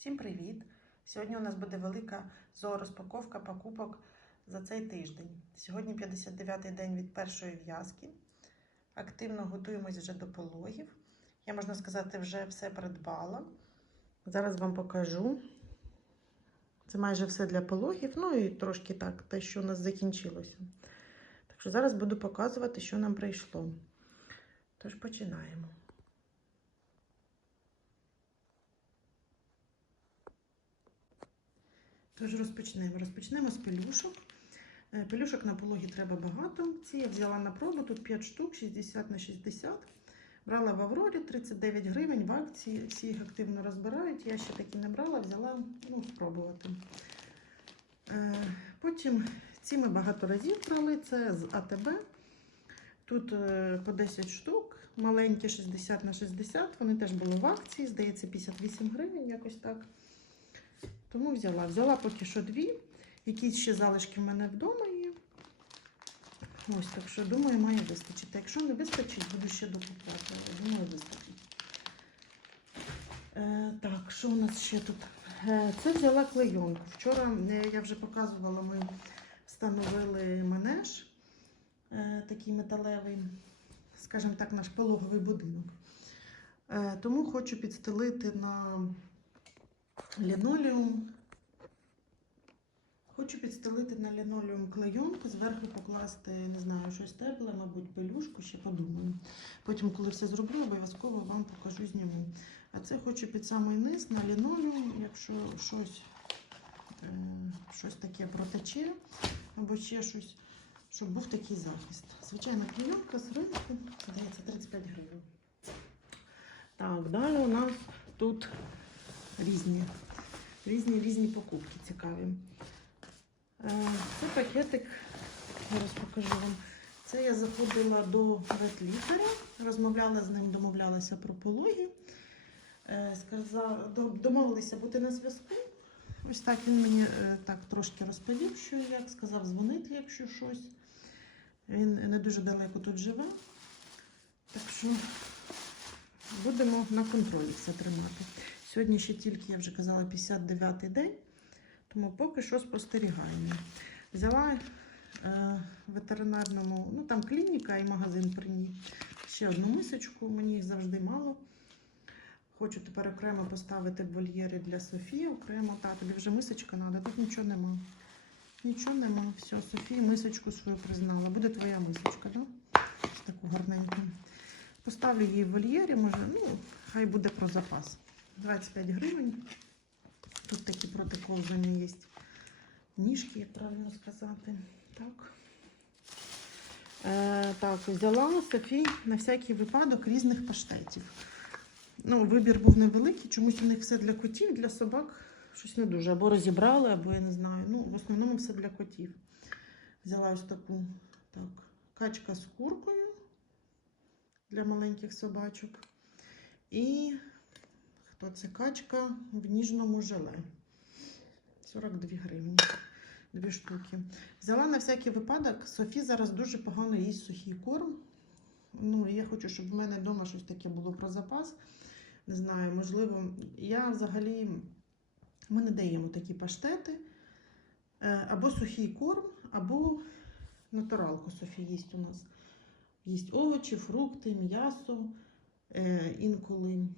Всім привіт! Сьогодні у нас буде велика зоорозпаковка покупок за цей тиждень. Сьогодні 59-й день від першої в'язки. Активно готуємось вже до пологів. Я, можна сказати, вже все придбала. Зараз вам покажу. Це майже все для пологів, ну і трошки так, те, що у нас закінчилося. Так що зараз буду показувати, що нам прийшло. Тож починаємо. Тож розпочнемо. Розпочнемо з пелюшок. Е, Пелюшок на пологі треба багато. Ці я взяла на пробу, тут 5 штук, 60 на 60. Брала в Аврорі 39 гривень в акції. Всі їх активно розбирають. Я ще такі не брала, взяла ну, спробувати. Е, Потім ці ми багато разів брали. Це з АТБ. Тут е, по 10 штук, маленькі 60 на 60. Вони теж були в акції, здається, 58 гривень, якось так. Тому взяла. Взяла поки що дві. Якісь ще залишки в мене вдома є. Ось, так що, думаю, має вистачити. Якщо не вистачить, буду ще докупувати. Думаю, вистачить. Е, так, що у нас ще тут? Е, це взяла клейонку. Вчора е, я вже показувала, ми встановили манеж, е, такий металевий, скажімо так, наш пологовий будинок. Е, тому хочу підстелити на лінолеум. Хочу підстелити на лінолеум клейонку, зверху покласти, не знаю, щось тепле, мабуть, пелюшку, ще подумаю. Потім, коли все зроблю, обов'язково вам покажу, зніму. А це хочу під самий низ на лінолеум, якщо щось, е, щось таке протече або ще щось, щоб був такий захист. Звичайна клейонка з ринку, здається, 35 гривень. Так, далі у нас тут різні, різні, різні покупки цікаві. Е, Це пакетик, зараз покажу вам. Це я заходила до ветлікаря, розмовляла з ним, домовлялася про пологи. Е, домовилися бути на зв'язку. Ось так він мені е, так трошки розповів, що як, сказав дзвонити, якщо щось. Він не дуже далеко тут живе. Так що будемо на контролі все тримати. Сьогодні ще тільки, я вже казала, 59-й день, тому поки що спостерігаємо. Взяла е, ветеринарному, ну там клініка і магазин при ній. Ще одну мисочку, мені їх завжди мало. Хочу тепер окремо поставити вольєри для Софії, окремо, та тобі вже мисочка треба, тут нічого нема. Нічого нема. Все, Софія мисочку свою признала. Буде твоя мисочка, так? Да? Таку гарненьку. Поставлю її в вольєрі, може, ну, хай буде про запас. 25 гривень. Тут такі протиковзані є ніжки, як правильно сказати. Так. Е, так, взяла Софій на всякий випадок різних паштетів. Ну, вибір був невеликий, чомусь у них все для котів, для собак щось не дуже. Або розібрали, або я не знаю. Ну, в основному все для котів. Взяла ось таку так, качка з куркою для маленьких собачок. І хто це качка в ніжному желе. 42 гривні. Дві штуки. Взяла на всякий випадок. Софі зараз дуже погано їсть сухий корм. Ну, я хочу, щоб в мене вдома щось таке було про запас. Не знаю, можливо, я взагалі ми не даємо такі паштети. Е, Або сухий корм, або натуралку Софі їсть у нас. Їсть овочі, фрукти, м'ясо, е, інколи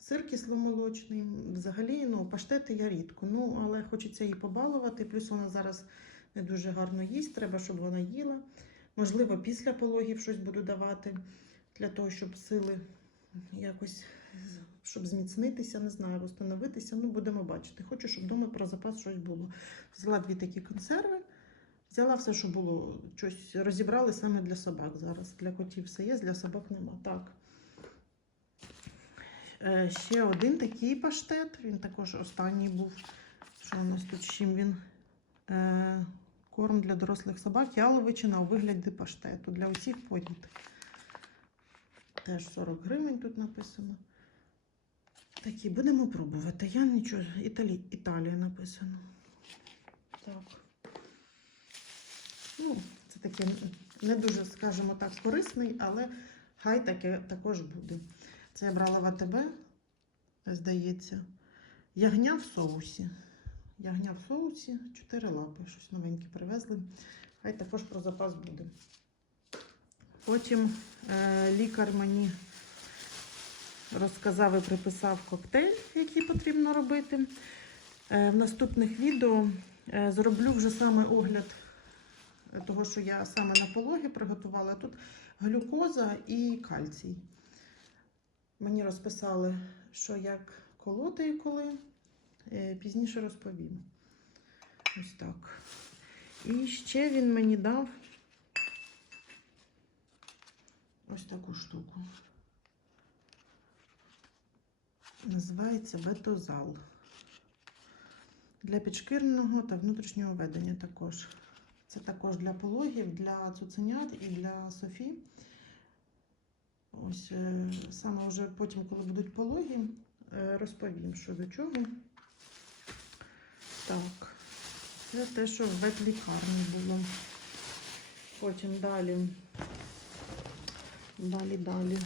сир кисломолочний. Взагалі, ну, паштети я рідко. Ну, але хочеться її побалувати. Плюс вона зараз не дуже гарно їсть, треба, щоб вона їла. Можливо, після пологів щось буду давати для того, щоб сили якось щоб зміцнитися, не знаю, встановитися. Ну, будемо бачити. Хочу, щоб вдома про запас щось було. Взяла дві такі консерви. Взяла все, що було, щось розібрали саме для собак зараз. Для котів все є, для собак нема. Так. Е, ще один такий паштет. Він також останній був. Що у нас тут з чим він? Е, корм для дорослих собак. Яловичина у вигляді паштету для усіх порід. Теж 40 гривень тут написано. Такі, будемо пробувати. Я нічого. Італі... Італія написано. Так. Ну, це таке не дуже, скажімо так, корисний, але хай таке також буде. Це я брала в АТБ, здається. Ягня в соусі. Ягня в соусі, 4 лапи. Щось новеньке привезли. Хай також про запас буде. Потім е, лікар мені розказав і приписав коктейль, який потрібно робити. Е, в наступних відео е, зроблю вже саме огляд того, що я саме на пологі приготувала. Тут глюкоза і кальцій. Мені розписали, що як колоти і коли. Е, Пізніше розповім. Ось так. І ще він мені дав ось таку штуку. Називається бетозал. Для підшкірного та внутрішнього ведення також. Це також для пологів, для цуценят і для Софі. Ось е, саме вже потім, коли будуть пологі, е, розповім, що до чого. Так, це те, що в ветлікарні було. Потім далі. Далі, далі.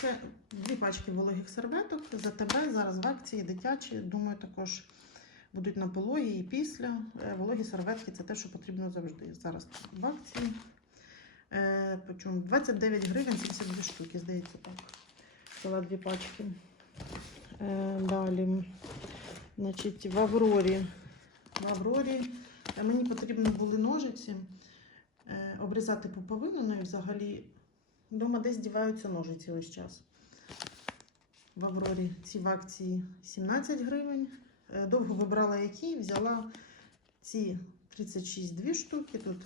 Це дві пачки вологих серветок. За тебе зараз в акції дитячі. Думаю, також будуть на пологі і після. Е, Вологі серветки це те, що потрібно завжди. Зараз в акції. Е, почому? 29 гривень 72 штуки, здається, так. Взяла дві пачки. Е, далі. Значить, в Аврорі. В Аврорі е, мені потрібні були ножиці обрізати пуповину, ну і взагалі вдома десь діваються ножиці весь час. В Аврорі ці в акції 17 гривень. Довго вибрала які, взяла ці 36 дві штуки. Тут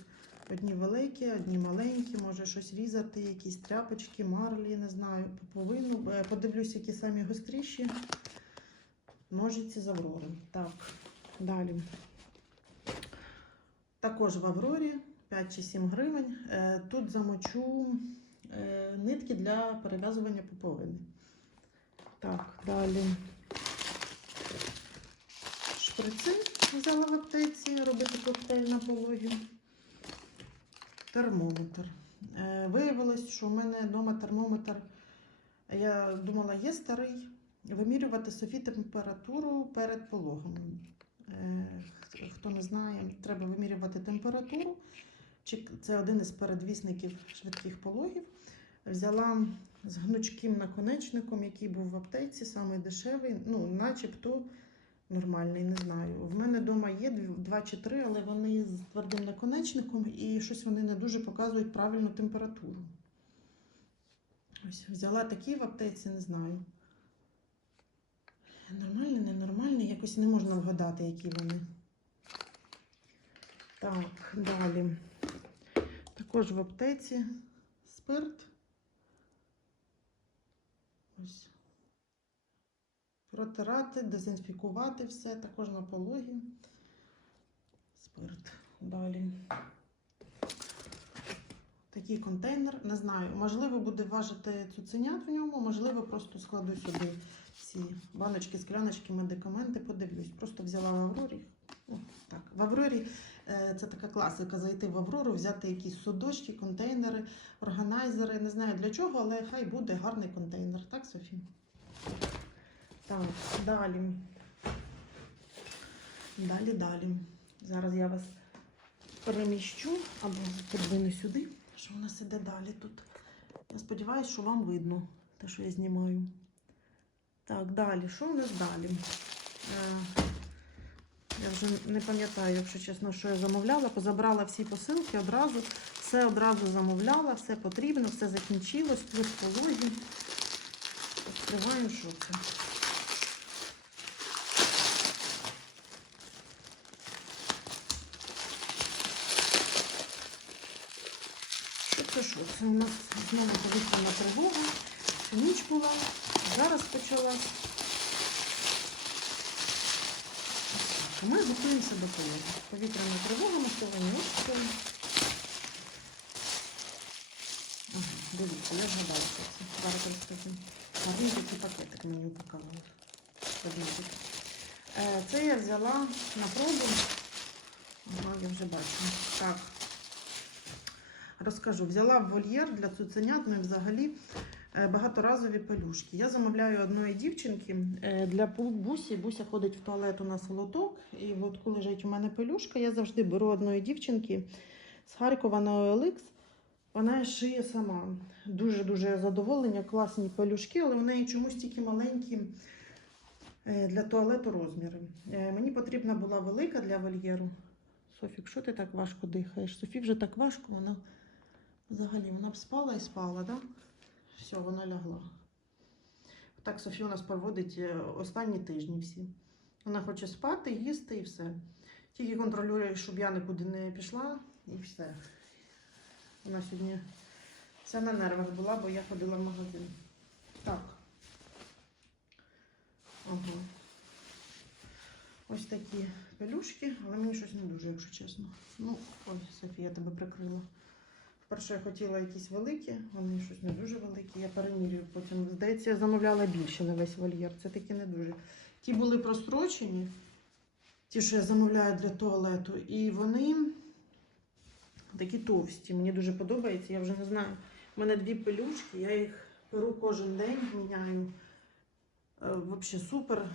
одні великі, одні маленькі, може щось різати, якісь тряпочки, марлі, не знаю, пуповину. Е, Подивлюсь, які самі гостріші. Ножиці з Аврори. Так, далі. Також в Аврорі 5 чи 7 гривень. Е, Тут замочу е, нитки для перев'язування пуповини. Так, далі. Шприци взяла в аптеці, робити коктейль на пологі. Термометр. Е, Виявилось, що у мене вдома термометр. Я думала, є старий. Вимірювати Софі температуру перед пологом. Е, Хто не знає, треба вимірювати температуру. Це один із передвісників швидких пологів. Взяла з гнучким наконечником, який був в аптеці, самий дешевий, ну, начебто нормальний, не знаю. В мене вдома є два чи три, але вони з твердим наконечником і щось вони не дуже показують правильну температуру. Ось взяла такі в аптеці, не знаю. Нормальні, ненормальні, якось не можна вгадати, які вони. Так, далі. Також в аптеці спирт. Ось. Протирати, дезінфікувати все, також на пологі. Спирт. Далі. Такий контейнер. Не знаю, можливо, буде важити цуценят в ньому, можливо, просто складу сюди ці баночки, скляночки, медикаменти, подивлюсь. Просто взяла в Аврорі. О, так. В Аврорі е, це така класика зайти в Аврору, взяти якісь судочки, контейнери, органайзери. Не знаю для чого, але хай буде гарний контейнер. Так, Софі? Так, далі. Далі, далі. Зараз я вас переміщу або подвину сюди, що у нас іде далі тут. Я сподіваюся, що вам видно те, що я знімаю. Так, далі. Що у нас далі? Е, я вже не пам'ятаю, якщо чесно, що я замовляла. Позабрала всі посилки одразу. Все одразу замовляла, все потрібно, все закінчилось, плюс пологі. Відкриваємо, що це. Що це що? Це у нас знову повітряна тривога. Ніч була, зараз почалась. Ми готуємося до пологи. Повітряна тривога, ми повинні обстріли. Дивіться, я згадала це. Зараз розкажу. Гарний такий пакетик мені упакували. Е, Це я взяла на пробу. Я вже бачу. Так. Розкажу, взяла в вольєр для цуценят, ну і взагалі е, багаторазові пелюшки. Я замовляю одної дівчинки е, для Бусі. Буся ходить в туалет у нас лоток. І от коли лежить у мене пелюшка, я завжди беру одної дівчинки з Харкова на OLX. Вона шиє сама. Дуже-дуже задоволення, класні пелюшки, але у неї чомусь тільки маленькі е, для туалету розміри. Мені потрібна була велика для вольєру. Софік, що ти так важко дихаєш? Софі вже так важко, вона взагалі вона б спала і спала, так? Все, вона лягла. Так Софія у нас проводить е, останні тижні всі. Вона хоче спати, їсти і все. Тільки контролює, щоб я нікуди не пішла, і все. Вона сьогодні вся на нервах була, бо я ходила в магазин. Так. Ага. Ось такі пелюшки, але мені щось не дуже, якщо чесно. Ну, ой, Софія тебе прикрила. Перше я хотіла якісь великі, вони щось не дуже великі. Я перемірюю потім. Здається, я замовляла більше на весь вольєр. Це такі не дуже. Ті були прострочені, ті, що я замовляю для туалету, і вони такі товсті. Мені дуже подобається. Я вже не знаю. У мене дві пелюшки, я їх беру кожен день, міняю. Е, Взагалі супер.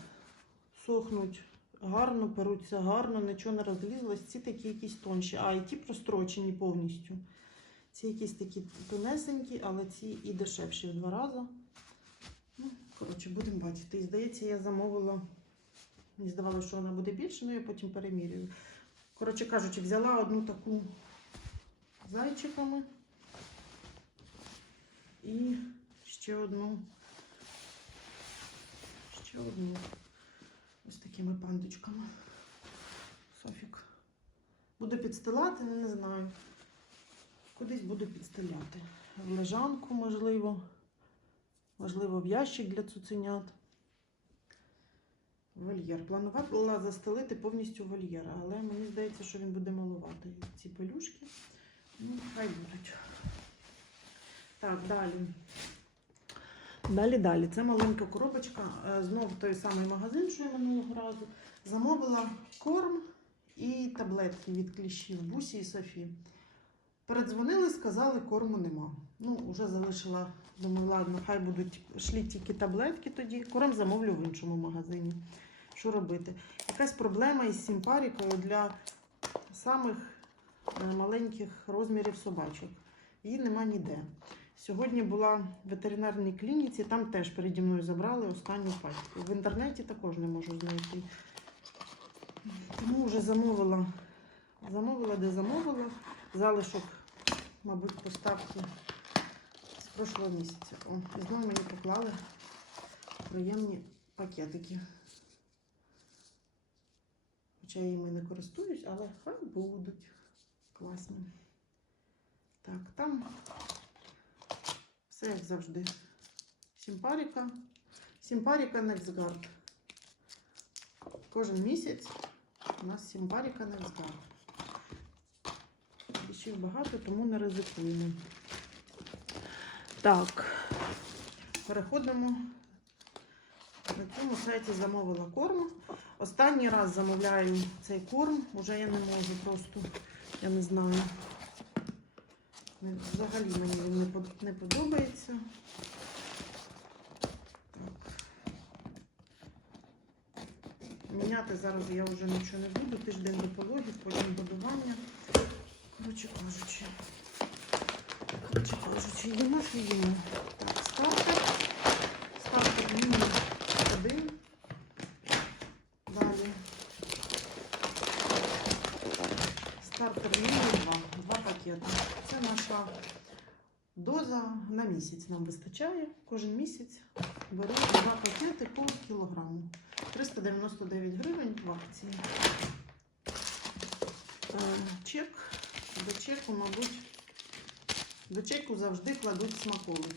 Сохнуть гарно, перуться гарно, нічого не розлізлось. Ці такі якісь тонші, а і ті прострочені повністю. Ці якісь такі тонесенькі, але ці і дешевші в два рази. Ну, коротше, будемо бачити. І здається, я замовила. Мені здавалося, що вона буде більше, але я потім перемірюю. Коротше кажучи, взяла одну таку зайчиками і ще одну. Ще одну. Ось такими пандочками. Софік. Буду підстилати, ну, не знаю. Кудись буду підстиляти. В лежанку, можливо. Можливо, в ящик для цуценят. Вольєр. Планувала застелити повністю вольєр, але мені здається, що він буде малувати ці пелюшки. Ну, хай будуть. Так, далі. Далі, далі. Це маленька коробочка. Е, Знов той самий магазин, що я минулого разу. Замовила корм і таблетки від кліщів Бусі і Софі. Передзвонили, сказали, корму нема. Ну, вже залишила, думаю, ладно, хай будуть шлі тільки таблетки тоді. Корм замовлю в іншому магазині. Що робити? Якась проблема із сімпарікою для самих е, маленьких розмірів собачок. Її нема ніде. Сьогодні була в ветеринарній клініці, там теж переді мною забрали останню пачку. В інтернеті також не можу знайти. Тому вже замовила, замовила, де замовила. Залишок, мабуть, поставки з прошлого місяця. О, і знову мені поклали приємні пакетики. Хоча я їми не користуюсь, але хай будуть класні. Так, там все як завжди. Сімпаріка. Сімпаріка Нексгард. Кожен місяць у нас сімпаріка Нексгард. Більшів багато, тому не ризикуємо. Так, переходимо. На цьому сайті замовила корм. Останній раз замовляю цей корм. Уже я не можу просто, я не знаю. Взагалі мені він не подобається. Міняти зараз я вже нічого не буду. Тиждень до пологів, потім годування. Коротше кажучи. Коротше кажучи, йдемо ж їдемо. Так, стартер. Стартер мінус один. Далі. Стартер мінус два. Два пакети. Це наша доза на місяць нам вистачає. Кожен місяць беру два пакети по кілограму. 399 гривень в акції. Е, Чек. До чеку, мабуть, до чеку завжди кладуть смаколики.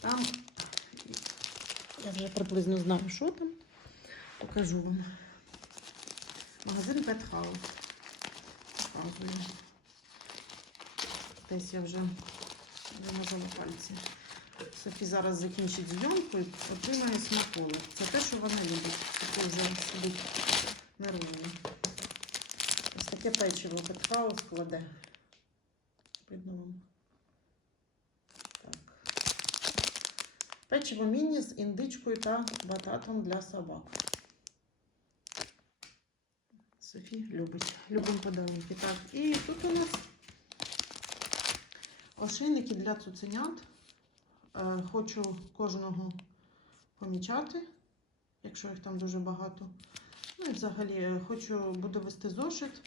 Там я вже приблизно знаю, що там. Покажу вам. Магазин House. Показую. Десь я вже вимазала пальці. Софі зараз закінчить зйомку і отримає смаколик. Це те, що вони люблять. Таке вже сидить рівні. Ось таке печиво Петхаус кладе. Видно вам. Так. Печиво міні з індичкою та бататом для собак. Софі любить. Любимо подарунки. Так, і тут у нас ошейники для цуценят. Е, Хочу кожного помічати, якщо їх там дуже багато. Ну і взагалі е, хочу, буду вести зошит,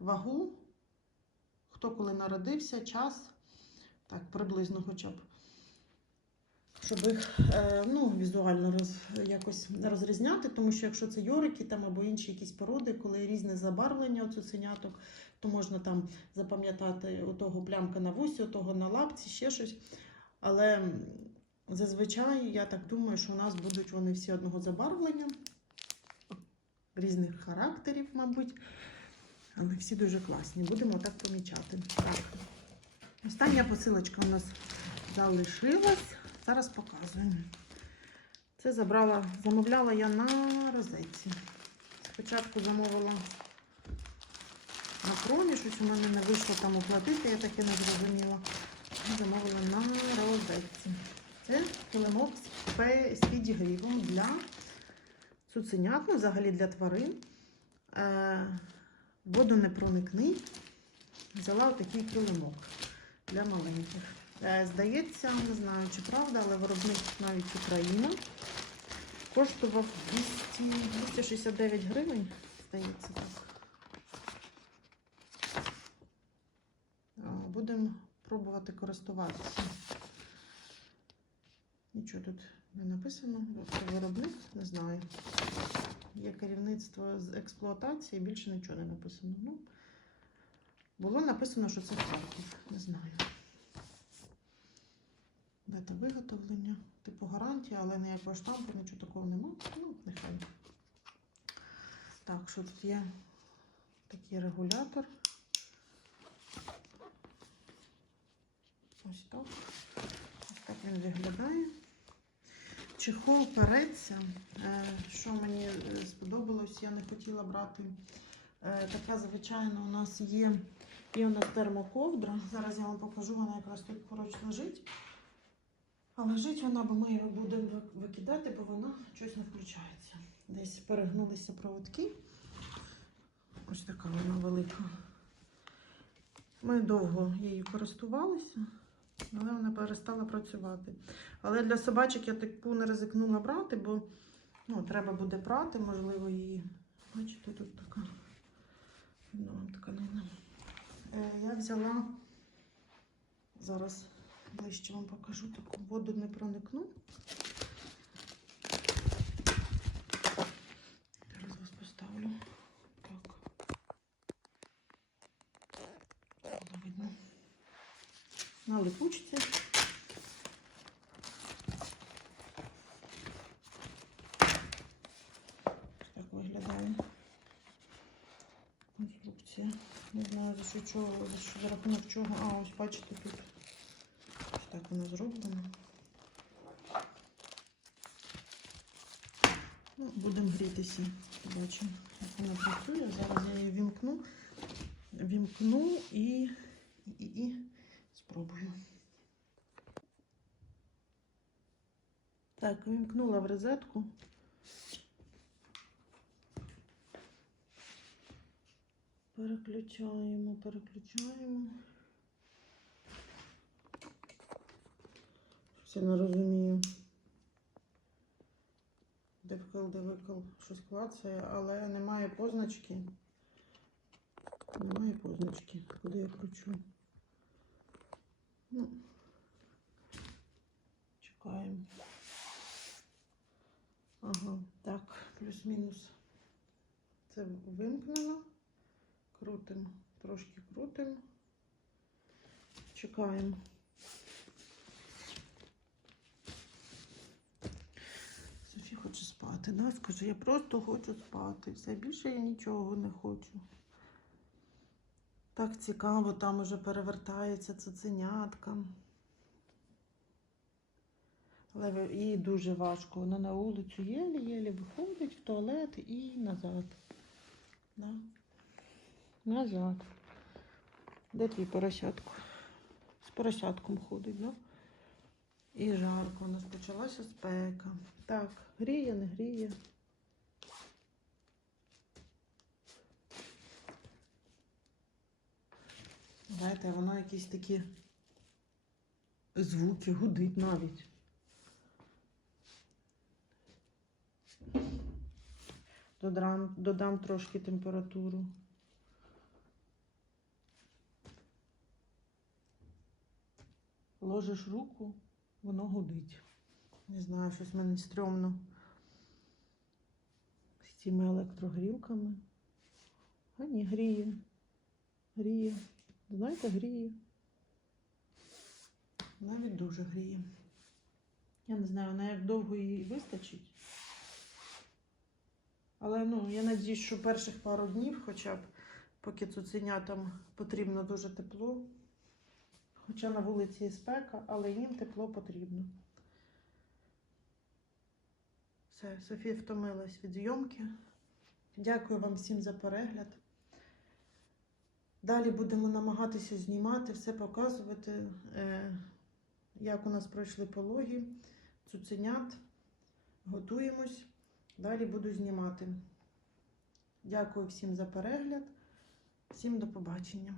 вагу, хто коли народився, час. Так, приблизно хоча б. Щоб їх е, ну, візуально роз, якось розрізняти, тому що якщо це йорики там, або інші якісь породи, коли різне забарвлення у цуценяток, то можна там запам'ятати того плямка на вусі, у того на лапці, ще щось. Але зазвичай я так думаю, що у нас будуть вони всі одного забарвлення, різних характерів, мабуть. Але всі дуже класні. Будемо так помічати. Так. Остання посилочка у нас залишилась. Зараз показую. Це забрала, замовляла я на розетці. Спочатку замовила на промі, щось у мене не вийшло там оплатити, я так і не зрозуміла. Замовила на розетці. Це килимок з підігрівом для цуценят, ну, взагалі для тварин. Е, водонепроникний. Взяла такий килимок для маленьких. Е, Здається, не знаю, чи правда, але виробник навіть Україна. Коштував 200, 269 гривень, здається, так. Будемо пробувати користуватися. Нічого тут не написано. Виробник, не знаю. Є керівництво з експлуатації, більше нічого не написано. Ну, було написано, що це Харків. Не знаю. Дата виготовлення, типу гарантія, але ніякого штампу, нічого такого нема. Ну, нехай. Так, що тут є такий регулятор. Ось так. Ось так він виглядає. Чехол переться. Е, Що мені е, сподобалось, я не хотіла брати. Е, Така, звичайно, у нас є. І у нас термоковдра. Зараз я вам покажу, вона якраз тут поруч лежить. А лежить вона, бо ми її будемо викидати, бо вона щось не включається. Десь перегнулися проводки. Ось така вона велика. Ми довго її користувалися, але вона перестала працювати. Але для собачок я таку не ризикнула брати, бо ну, треба буде прати, можливо, її. Бачите, тут така ну, тканина. Е, я взяла зараз ближче вам покажу таку воду не проникну. Зараз вас поставлю. Так. Було видно. На липучці. Так виглядає. Конструкція. Не знаю за що чого, за що за рахунок чого. А, ось бачите тут. Ось так воно зроблено. Ну, будемо грітися. Побачимо, як вона працює. Зараз я її вімкну. Вімкну і, і, і спробую. Так, вімкнула в розетку. Переключаємо, переключаємо. Все не розумію. Де вкл, де викл, щось клацає, але немає позначки. Немає позначки, куди я кручу. Ну, чекаємо. Ага, так, плюс-мінус. Це вимкнено. Крутимо, трошки крутимо. Чекаємо. Софі хоче спати, да? Скажи, я просто хочу спати. Все більше я нічого не хочу. Так цікаво, там уже перевертається цуценятка. Але їй дуже важко. Вона на вулицю єлі-єлі виходить в туалет і назад. Да. Назад. Де твій поросятко? З поросятком ходить, да? І жарко. У нас почалася спека. Так, гріє, не гріє. Знаєте, воно якісь такі звуки гудить навіть. Додам, додам трошки температуру. Ложиш руку, воно гудить. Не знаю, щось мені стрьомно з цими електрогрілками. А ні, гріє. Гріє. Знаєте, гріє. Навіть дуже гріє. Я не знаю, на як довго їй вистачить. Але ну, я надіюсь, що перших пару днів, хоча б, поки цуценятам потрібно дуже тепло. Хоча на вулиці і спека, але їм тепло потрібно. Все, Софія втомилась від зйомки. Дякую вам всім за перегляд. Далі будемо намагатися знімати, все показувати, е, як у нас пройшли пологи, цуценят. Готуємось. Далі буду знімати. Дякую всім за перегляд, всім до побачення.